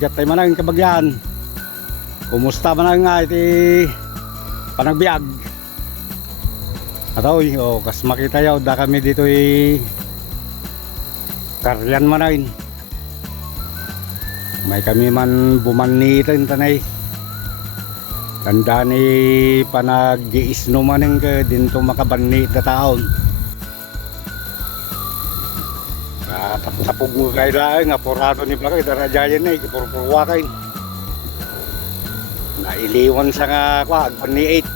Sikat tayo manang kabagyan. Kumusta manang nga iti panagbiag. Ataw, kas makita yaw da kami dito karyan manang. May kami man bumanitin tanay. Tanda ni panag-iisno manang ka dinto makabanit na taon. Tapos-tapog mo kayo lang, apurado ni Blakay, darajayan na, ipurpurwa kayo. Nailiwan sa nga, agpan ni 8.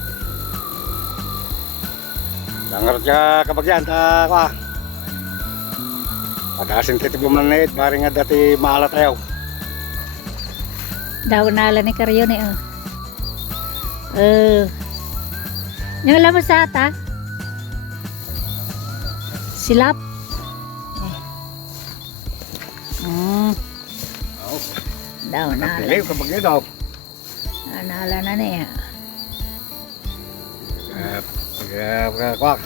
Langar ka kabagyan, pag-asin tito bumanit, bari nga dati maala tayo. Daw nala ni Karyo ni yung alam mo sa ata silap daw nala Pilay, kabagyan daw. nala na niya Pag-kwak,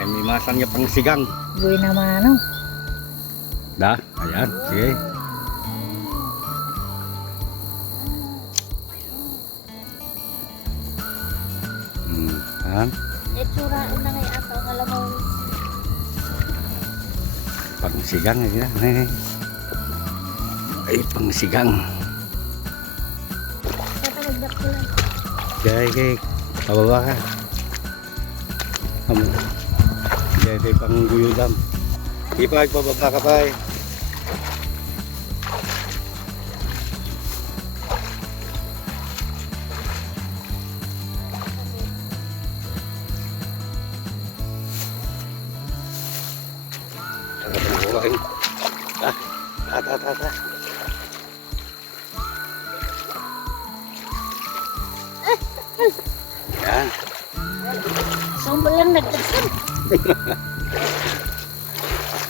kaya may masan niya pang sigang. buhay naman ano Da, ayan, sige. itsura na ngayon ato ang alam mo Pangsigang aja. Ay, pangsigang. tatagdag ko lang Jay, pababa ka. Jay, pangguyudam. Ipag, pababa ka pa eh. Ta. Yan. sumbol lang nagtagsan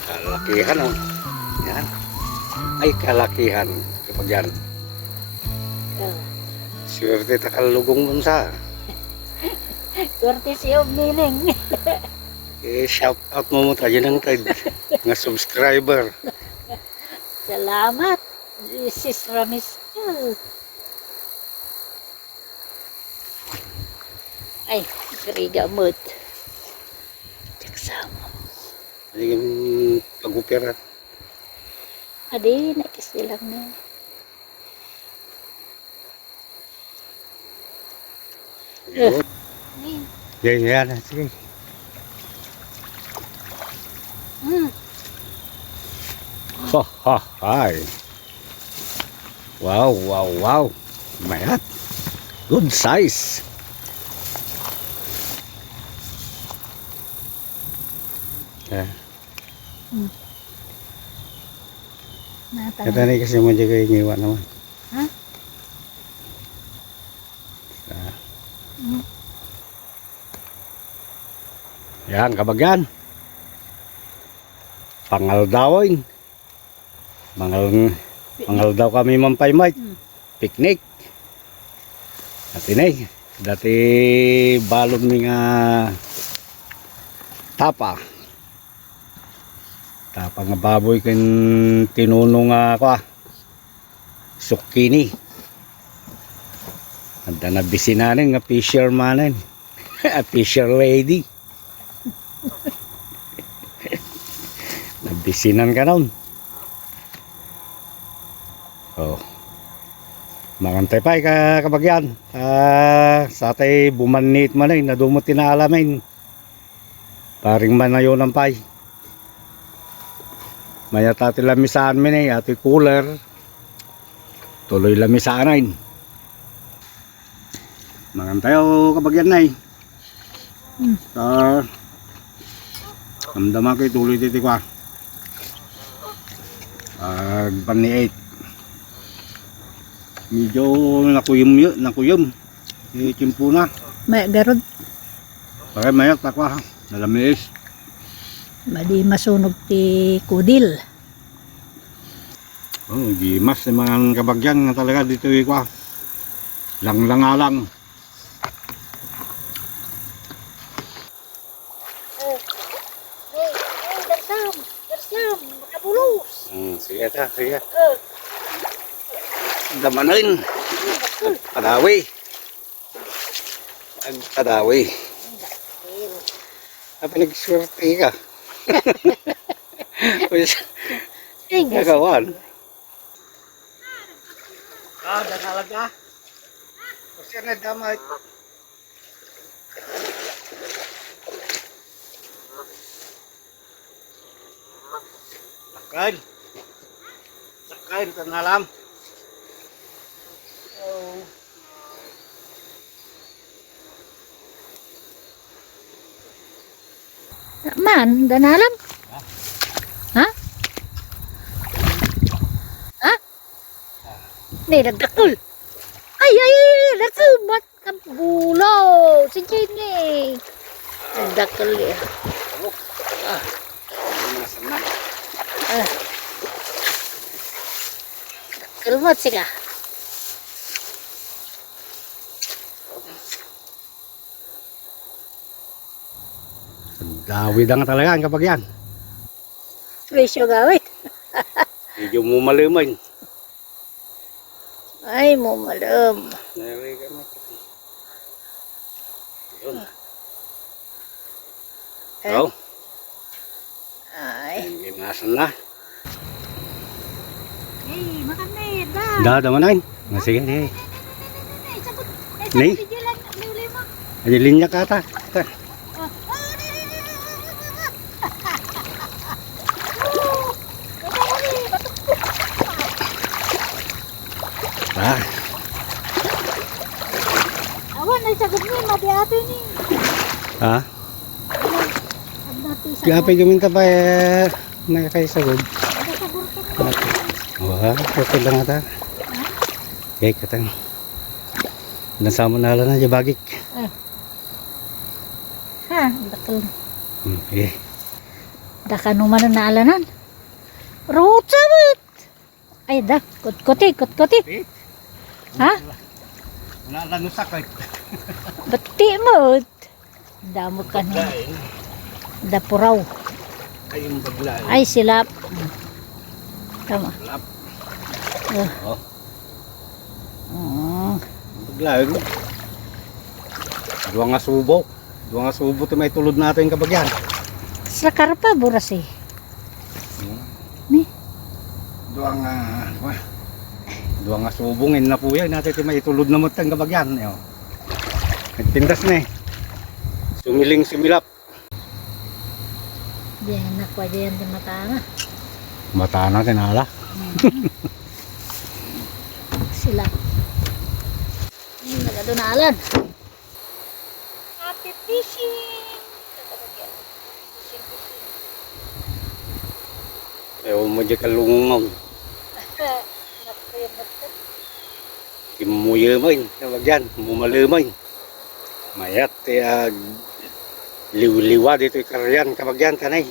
Kalakihan oh. Yan. Ay, kalakihan. Kapag yan. Swerte takalugong bunsa. swerte siya miling Shout out mo tayo ng nga subscriber. salamat Sis Ramis ay gariga mood jaksama Ay, yung pag-upera. adi nakis lang na Yun. Yan. Sige. Hi. Wow. Mayat. Good size. Kata ni kasi mo jaga ngiwa naman. Ha? Yan, kabagyan. Pangaldawin. Mangal daw kami mampaymay. Picnic. At inay, dati balon mi nga tapa nga baboy kan tinunong nga sukini. Anda na bisinanin nga fishermanin. Fisher lady. Nabisinan ka nun. Makantay pa kabagyan. Sa atay bumanit man ay nadumot tinaalamin. Paring manayon ng pay. Maya tati lamisaan min ay ati cooler. Tuloy lamisaan ay. Makantay o kabagyan na ay. Amdaman ko tuloy titi kwa. Pag-8. Medyo nakuyom. Itimpo na. may garod Pakay mayat takwa ha. Nalamis. madi masunog ti kudil Gimas yung mga kabagyan nga talaga dito kwa. Lang-langalang. Darsam, makabulos. Sige ta, sige. Damanin. Padawi. Padawi. Pinag-swerte ka. Gagawan. Dalaga. Kasi na damay. Sakain. Sakain, tanalam. Man, danalam. Ha? Ha? Ni nagdakol. Ay, nagsumat ka bulo. Si Jenny. Nagdakol eh. Kalmot sila. Gawid ang talaga kapag yan. Presyo gawit. Medyo mo maluman. Ay, mo malam. Oh, Ay. limasan na. Hey, makan na eh. Damanan. Sige, sige. Ni? Ni? Ada linya ka ata. Ah, Awan ay sagot ni madi ato ni. ha? Gapay gaminta pa nakakaisagod. Wah, okay lang ata. Okay, katang. Nasama na lang na bagik. Ha, dakal. Okay. Daka naman na alanan. Root sabit. Ay, kot-koti. Ha? Wala lang sakit. Bati mo. Damo ka na. Dapuraw. Ay, yung bagla. Ay, silap. Tama. Lap. Oh. Oh. Bagla. Dua nga subo. Dua nga subo ito may tulod natin kabagyan. Sa karpa, buras eh. Ni? Dua nga subongin na po yan. Natin ito may tulod na mo itang kabagyan. Nagtindas na eh. Sumiling similap. Diyan na kwa diyan di matana. Mata na kinala. Sila. Nagadunalan. Happy fishing. Ewan mo dyan kalungaw. Kimuya man. Kabagyan. Mumalamay. Mayat. Liw-liwa dito karyan kabagyan tanay.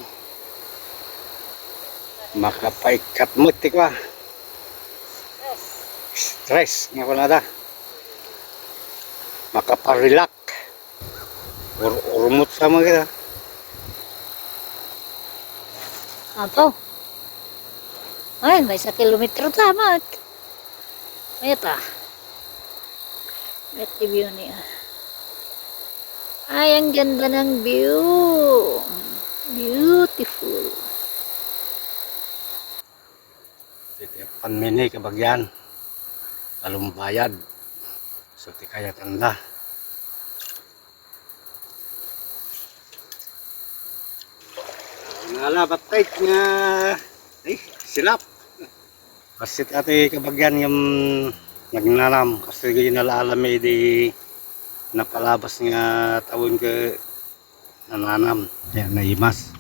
Makapaikat mo tikwa. Stress nga ko nada. Makaparilak. Urumot sama kita. Ato. Ay, may 1 kilometro tamat. Mayata. Ito view niya. Ay, ang ganda ng view. Beautiful. Panmini kabagyan. Kalumbayad. So ti kaya tanda. Nalabat tight nga silap. Kasi ati kabagyan yung nagnanam. Kasi ganyan nalaalami di napalabas nga tawon ke nananam. Yan, naimas.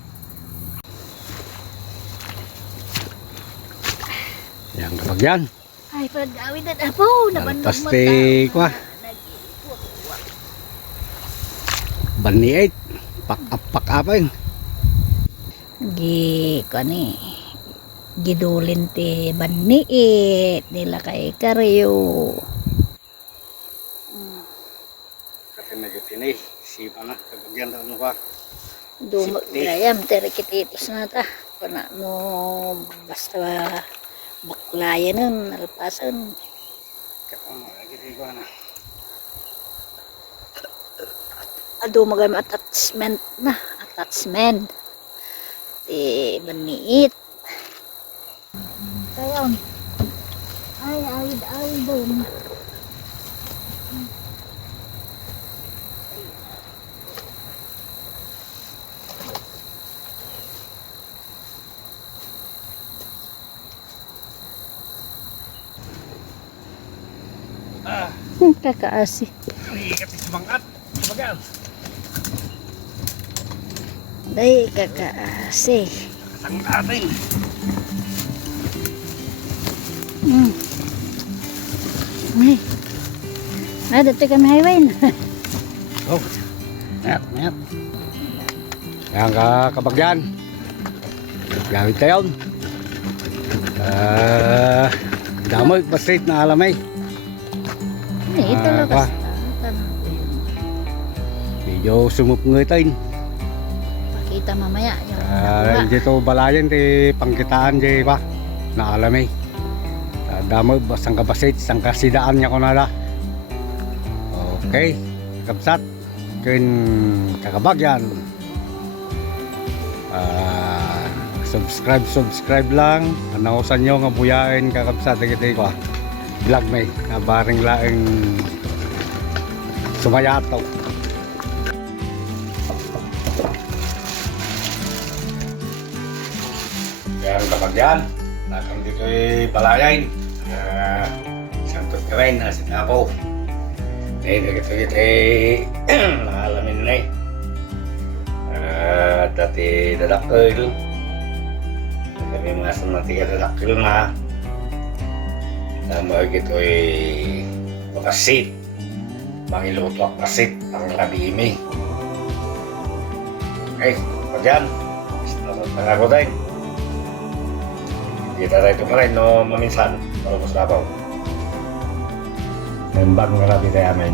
Yan kabagyan. Ay, pag-awid na po. Nabandog mo Fantastic wa. Bani 8. Pak apa yun? Kani. Gidulin ti baniit. Nila kay karyo. Kasi nagatinay. Sipa na. Kabagyan ano ka. Dumag gayam. Terikititos na ta. Pana mo basta baklayan nun. Alpasan. Ado magay attachment na. Attachment. Di baniit. Kayon. Ay, awid doon. Kakaasi. Semangat. Bagal. Day kakaasi. Sang ating. Ay. Ay, dito kami highway na. Oh. Net. Yang kabagyan. Gawin tayo. Damay pa straight na alamay. Ini ito lang Wah. Medyo sumup ngayon. Pakita mamaya yung Dito balayan di pangkitaan di ba na alamay. Damay basang kabasit sang kasidaan niya ko nala. Okay, kapsat kun kakabagyan. Subscribe lang. Anausan nyo nga buyain kakapsat dito ko. Vlog may nabaring laing sumayato. Yan kapagyan, nakang dito balayan. Santo Kirain na sinapo. Dito nakalamin na dati dadakil. Kami mga sanatiga dadakil na. Nama gitu bakasit, mangiluto ang kasit, ang labimi. Okay, pagyan, nangako tayo. Kita tayo tumaray no maminsan, para mas labaw. Nembang nga labi tayo amin.